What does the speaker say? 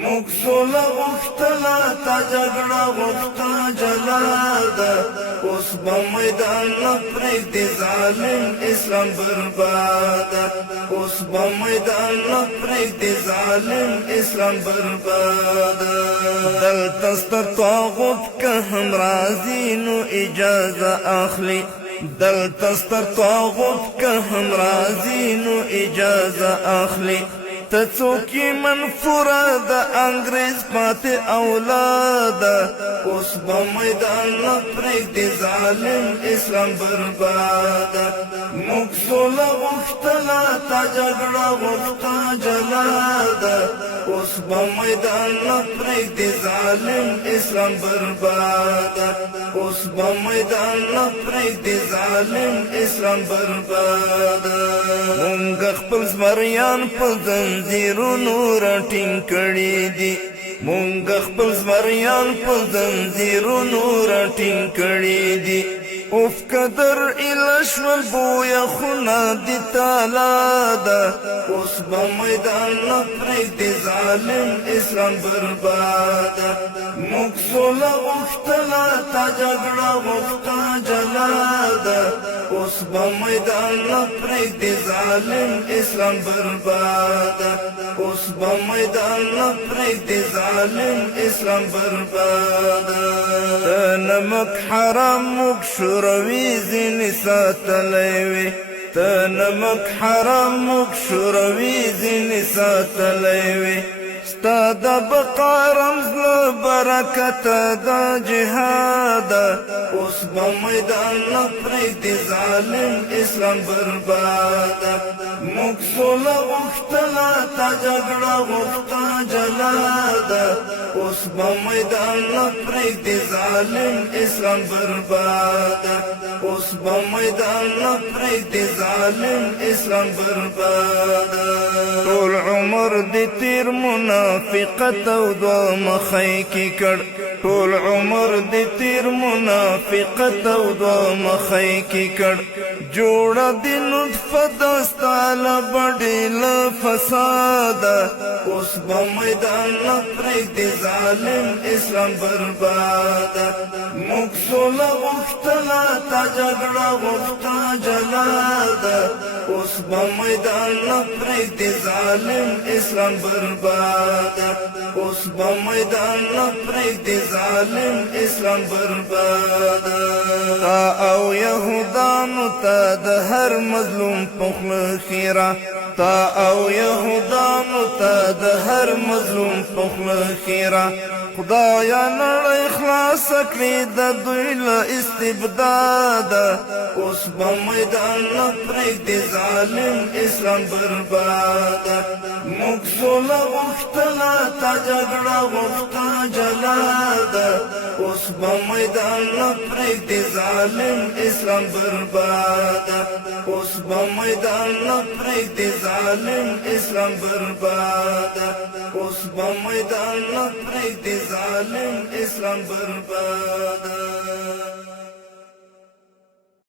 موږ سوله غوښتله تا جګړه غوښته جلاده اوس به میدان نه پرېږدي ظالم اسلام برباده اوس به میدان نه پرېږدي ظالم اسلام برباده دلته ستر طاغوت که هم راځي نو اجازه اخلي دلته ستر طاغوت که هم راځي نو اجازه اخلي ته څوک یې منفوره د انګریز پاتې اولاده اوس به میدان نه پرېږدي ظالم اسلام برباده موږ سوله غوښتله تا جګړه غوښته جلاده اوس به میدان نه پرېږدي ظالم اسلام برباده اوس به میدان نه پرېږدي ظالم اسلام برباده مونږ خپل زمریان په زنځیرونو راټینګ کړي دي مونږ خپل زمریان په زنځیرونو راټینګ کړي دي اوف قدر الاشول بویا خونه دی تالا ده اوس به میدان نه پرېږدي ظالم اسلام برباده موږ سوله غوښتله تا جګړه غوښته جلاده اوس به میدان نه پرېږدي ظالم اسلام برباده اوس به میدان نه پرېږدي ظالم اسلام برباده د نمک حرام موږ شوروي ځینې ساتلی وي ته نمک حرام موږ شوروي ځینې ساتلی وي ستا د بقا رمز له برکته د جهاده اوس به میدان نه پرېږدي ظالم اسلام برباده موږ سوله غوښتله تا جګړه غوښته جلاده اوس به میدان نه پرېږدي ظالم اسلام برباده اوس به میدان نه پرېږدي ظالم اسلام برباده ټول عمر دې تیر منافقت او دوه مخی کې کړ ټول عمر دې تیر منافقت او دوه مخی کې کړ جوړه دې نطفه دستا له بډې له فساده اوس به میدان نه پرېږدي ظالم اسلام برباده موږ سوله غوښتله تا جګړه غوښته جلاده اوس به میدان نه پرېږدي ظالم اسلام برباده اوس به میدان نه پرېږدي ظالم اسلام برباده تا او یهودانو ته د هر مظلوم په خوله خیره تا او یهودانو ته د هر مظلوم په خوله خیره خدایا نړۍ خلاصه کړي د دوی له استبداده اوس به میدان نه پرېږدي ظالم اسلام برباده موږ سوله غوښتله تا جګړه غوښته جلاده اوس به میدان نه پرېږدي ظالم اسلام برباده اوس به میدان نه پرېږدي ظالم اسلام برباده اوس به میدان نه پرېږدي ظالم اسلام برباده